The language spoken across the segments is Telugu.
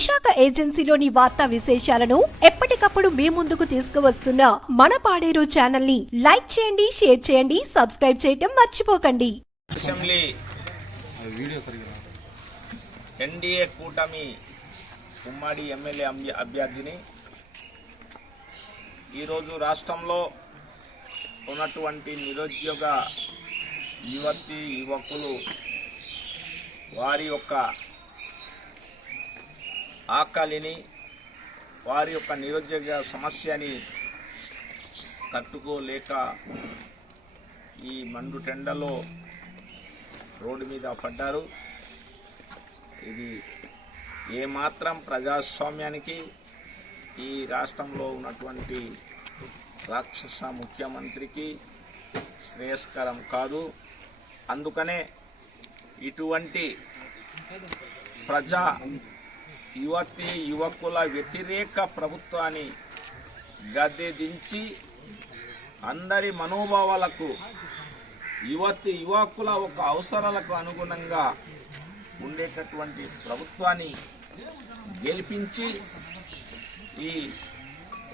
విశాఖ ఏజెన్సీలోని వార్తా విశేషాలను ఎప్పటికప్పుడు మీ ముందుకు తీసుకువస్తున్న మన పాడేరు ఛానల్ని లైక్ చేయండి షేర్ చేయండి సబ్స్క్రైబ్ చేయటం మర్చిపోకండి. అసెంబ్లీ ఎన్డీఏ కూటమి ఉమ్మడి ఎమ్మెల్యే అభ్య- అభ్యర్థిని. ఈరోజు రాష్ట్రంలో ఉన్నటువంటి నిరుద్యోగ యువతి యువకులు వారి యొక్క ఆకలిని వారి యొక్క నిరుద్యోగ సమస్యని తట్టుకోలేక ఈ మండు టెండలో రోడ్డు మీద పడ్డారు. ఇది ఏమాత్రం ప్రజాస్వామ్యానికి ఈ రాష్ట్రంలో ఉన్నటువంటి రాక్షస ముఖ్యమంత్రికి శ్రేయస్కరం కాదు. అందుకనే ఇటువంటి ప్రజా యువతి యువకుల వ్యతిరేక ప్రభుత్వాన్ని గద్దె అందరి మనోభావాలకు యువతి యువకుల ఒక అవసరాలకు అనుగుణంగా ఉండేటటువంటి ప్రభుత్వాన్ని గెలిపించి ఈ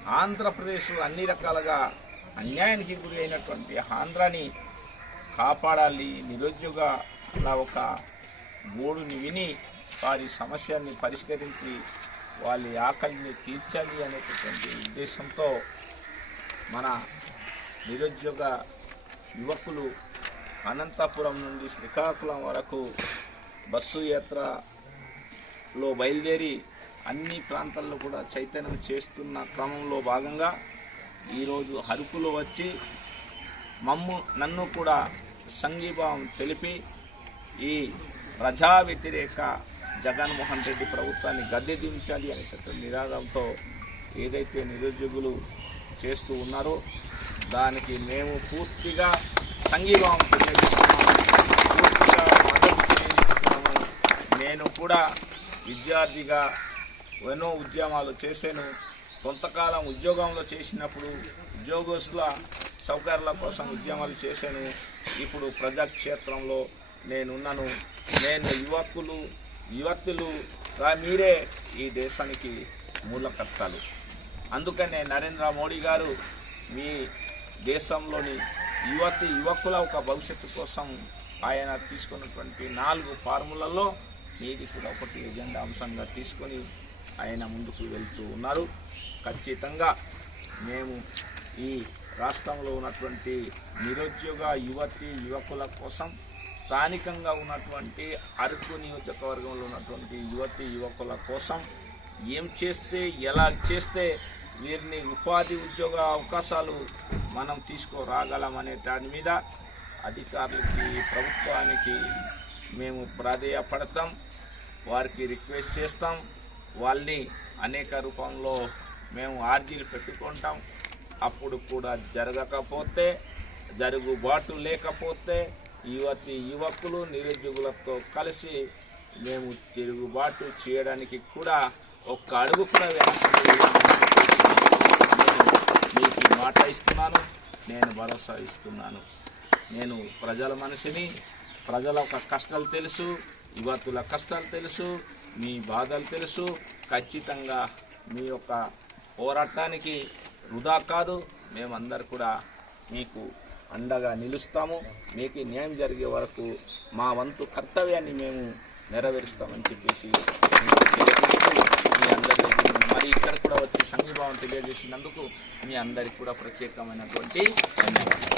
ఆంధ్రప్రదేశ్ అన్ని రకాలుగా అన్యాయానికి గురి అయినటువంటి ఆంధ్రాని కాపాడాలి. నిరుద్యోగాల ఒక గోడుని విని వారి సమస్యని పరిష్కరించి వాళ్ళ ఆకలిని తీర్చాలి అనేటటువంటి ఉద్దేశంతో మన నిరుద్యోగ యువకులు అనంతపురం నుండి శ్రీకాకుళం వరకు బస్సు యాత్రలో బయలుదేరి అన్ని ప్రాంతాల్లో కూడా చైతన్యం చేస్తున్న క్రమంలో భాగంగా ఈరోజు హరుకులు వచ్చి మమ్ము నన్ను కూడా సంఘీభావం తెలిపి ఈ ప్రజా వ్యతిరేక జగన్మోహన్ రెడ్డి ప్రభుత్వాన్ని గద్దె దించాలి అనేటటువంటి నినాదంతో ఏదైతే నిరుద్యోగులు చేస్తూ ఉన్నారో దానికి మేము పూర్తిగా సంఘీభావం పూర్తిగా తెలియజేస్తున్నాము. నేను కూడా విద్యార్థిగా ఎన్నో ఉద్యమాలు చేశాను. కొంతకాలం ఉద్యోగంలో చేసినప్పుడు ఉద్యోగస్తుల సౌకర్యాల కోసం ఉద్యమాలు చేశాను. ఇప్పుడు ప్రజాక్షేత్రంలో నేనున్నాను. నేను యువకులు యువతులు రా మీరే ఈ దేశానికి మూలకర్తలు. అందుకనే నరేంద్ర మోడీ గారు మీ దేశంలోని యువతి యువకుల ఒక భవిష్యత్తు కోసం ఆయన తీసుకున్నటువంటి నాలుగు ఫార్ములలో మీది కూడా ఒకటి ఎజెండా అంశంగా తీసుకొని ఆయన ముందుకు వెళ్తూ ఉన్నారు. ఖచ్చితంగా మేము ఈ రాష్ట్రంలో ఉన్నటువంటి నిరుద్యోగ యువతి యువకుల కోసం స్థానికంగా ఉన్నటువంటి అరకు నియోజకవర్గంలో ఉన్నటువంటి యువతి యువకుల కోసం ఏం చేస్తే ఎలా చేస్తే వీరిని ఉపాధి ఉద్యోగ అవకాశాలు మనం తీసుకురాగలమనే దాని మీద అధికారులకి ప్రభుత్వానికి మేము ప్రాధేయపడతాం. వారికి రిక్వెస్ట్ చేస్తాం. వాళ్ళని అనేక రూపంలో మేము ఆర్జీలు పెట్టుకుంటాం. అప్పుడు కూడా జరగకపోతే జరుగుబాటు లేకపోతే యువతి యువకులు నిరుద్యోగులతో కలిసి మేము తిరుగుబాటు చేయడానికి కూడా ఒక్క అడుగు కూడా మీకు మాట ఇస్తున్నాను నేను భరోసా ఇస్తున్నాను. నేను ప్రజల మనిషిని ప్రజల ఒక కష్టాలు తెలుసు యువతుల కష్టాలు తెలుసు మీ బాధలు తెలుసు. ఖచ్చితంగా మీ యొక్క పోరాటానికి వృధా కాదు. మేమందరు కూడా మీకు అండగా నిలుస్తాము. మీకు న్యాయం జరిగే వరకు మా వంతు కర్తవ్యాన్ని మేము నెరవేరుస్తామని చెప్పేసి మీ అందరికీ మరి ఇక్కడ కూడా వచ్చి సంఘీభావం తెలియజేసినందుకు మీ అందరికి కూడా ప్రత్యేకమైనటువంటి ధన్యవాదాలు.